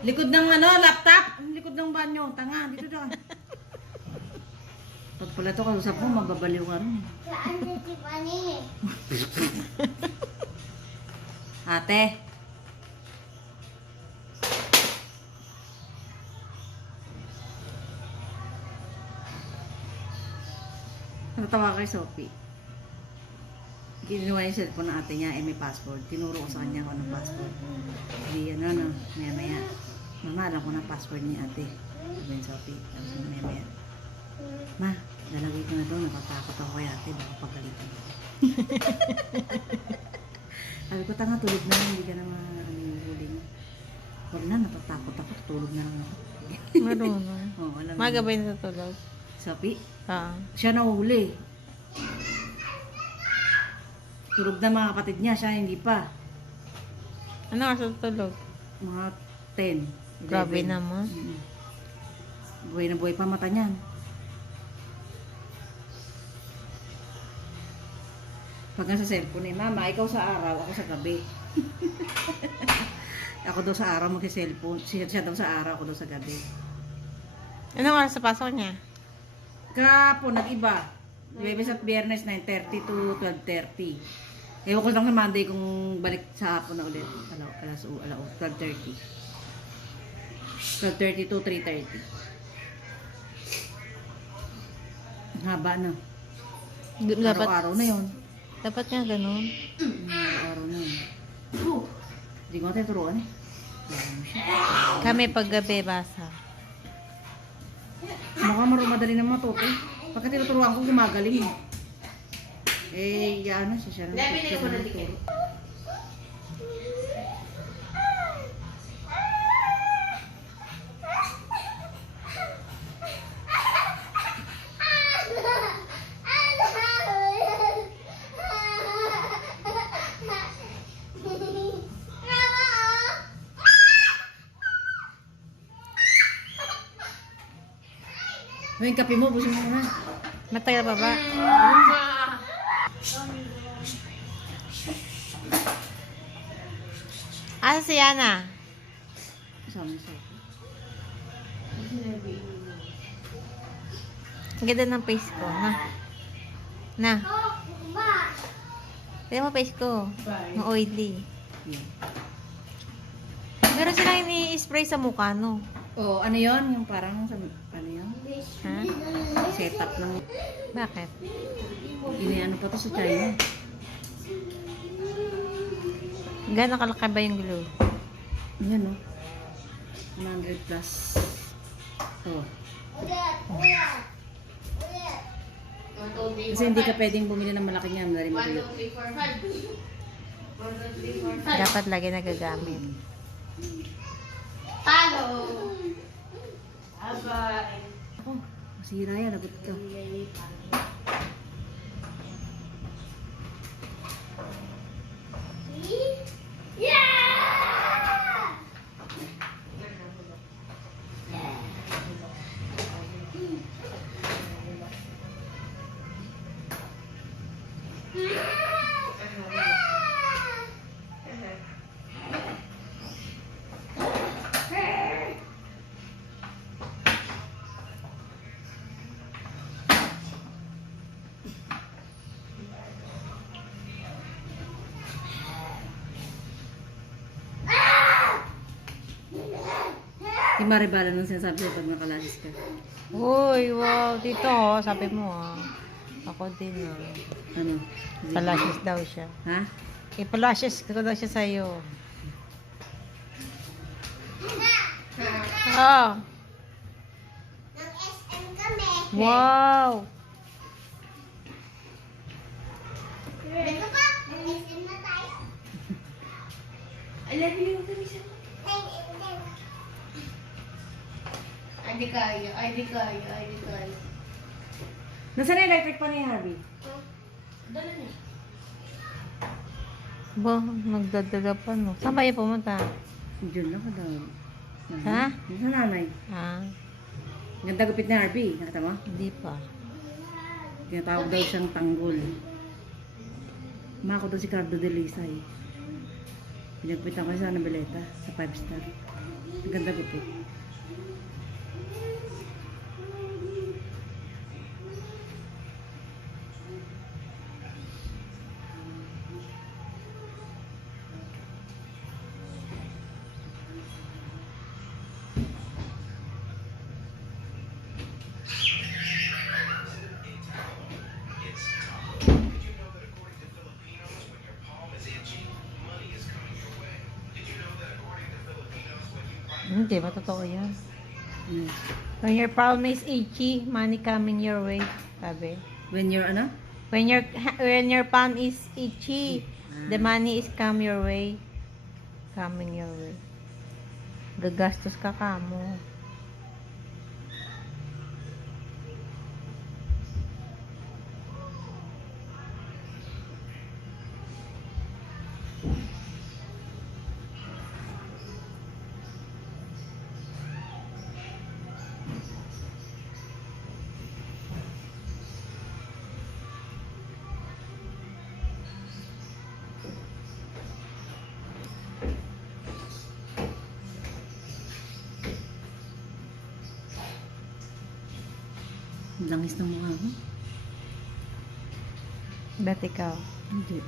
Likod ng laptop. Likod ng banyo. Tanga, dito daw. Pag pala to kausap mo, mababaliw ka rin. Saan si Tiffany? Ate. Natawa kay Sophie. Kinuha yung cellphone ng ate niya, may password. Tinuro ko sa kanya kung anong password. Hindi, maya-maya. Mama, alam ko na password ni ate. Sabi ni Sophie. Tapos maya-maya. Ma, lalagay ko na doon. Natatakot ako kay ate. Baka pagalitan ako. Sabi ko, tanga, tulog na. Hindi ka na huling. Huwag na, natatakot ako. Tulog na lang ako. Marunong. Oo, alam mo. Magabay na sa tulog. Sophie, siya nahuli. Tulog na mga kapatid niya, siya hindi pa. Ano ka sa tulog? Mga 10. 11. Grabe naman. Buhay na buhay pa mata niyan. Pag nasa cellphone Mama, ikaw sa araw, ako sa gabi. Ako daw sa araw mag-cellphone. Siya daw sa araw, ako daw sa gabi. Anong oras sa pasok niya? Kahapon, nag-iba. Lunes at Biyernes, 9:30 to 12:30. Ewan ko lang sa Monday kung balik sa hapon na ulit. Alas 12:30. 12:30 to 3:30. Haba na. Dapat, Araw-araw na yun. dapat nga ganun. Araw-araw na yun. Hindi ko natin turuan eh. Ayan mo siya. Kami paggabi basa. Mukhang madali na matuto. Pagka tinuturuan ko, gumagaling eh. Yan na siya. Siya na tuturo. Yung kape mo, busin mo na. Matagal pa ba? Asa si Yana? Sama sa Ang ganda ng face ko. Na. Tignan mo face ko. Ang oily. Meron silang ini-spray sa mukha, no? Oh, ano yon? Yung parang, ano yun? Ha? Setup ng, Bakit? ano pa to sa China. Gano'ng kalaki ba yung glue? Yan no? 100 plus. Oh. Kasi hindi ka pwedeng bumili ng malaki niyan. Dahil matuyo. Dapat lagi nagagamit. Talo! Ako, masira yan. Lagot ka. Yeah! Yung maribala nung sinasabi sa'yo pag nakalasis ka. Uy, wow. Dito, oh, sabi mo, Ako din, Ano? Palashes daw siya. Ha? Ipalashes ko daw siya sa'yo. Oh. Ng SM kami. Wow. Dito pa, ng SM na tayo. Alam niyo kami sa... Ay, di kaya. Nasaan na electric pa ni Harvey? Dala niya. Ba, nagdadala pa, no? Saan ba yung pumunta? Diyan lang ka daw. Ha? Sa nanay. Ah, Ganda gupit ni Harvey. Nakita mo? hindi pa. Tinatawag daw siyang tanggol. Mako daw si Cardo de Lisay. Pinagpitan ko sa Anabeleta sa 5 star. Ang ganda gupit. Hindi ba totoo yan? Mm. When your palm is itchy, money coming your way. Sabi. When you're ano? When your palm is itchy, the money is come your way. Coming your way. Gagastos ka kamo. Ang langis ng mukha mo. Bet ikaw. Hindi.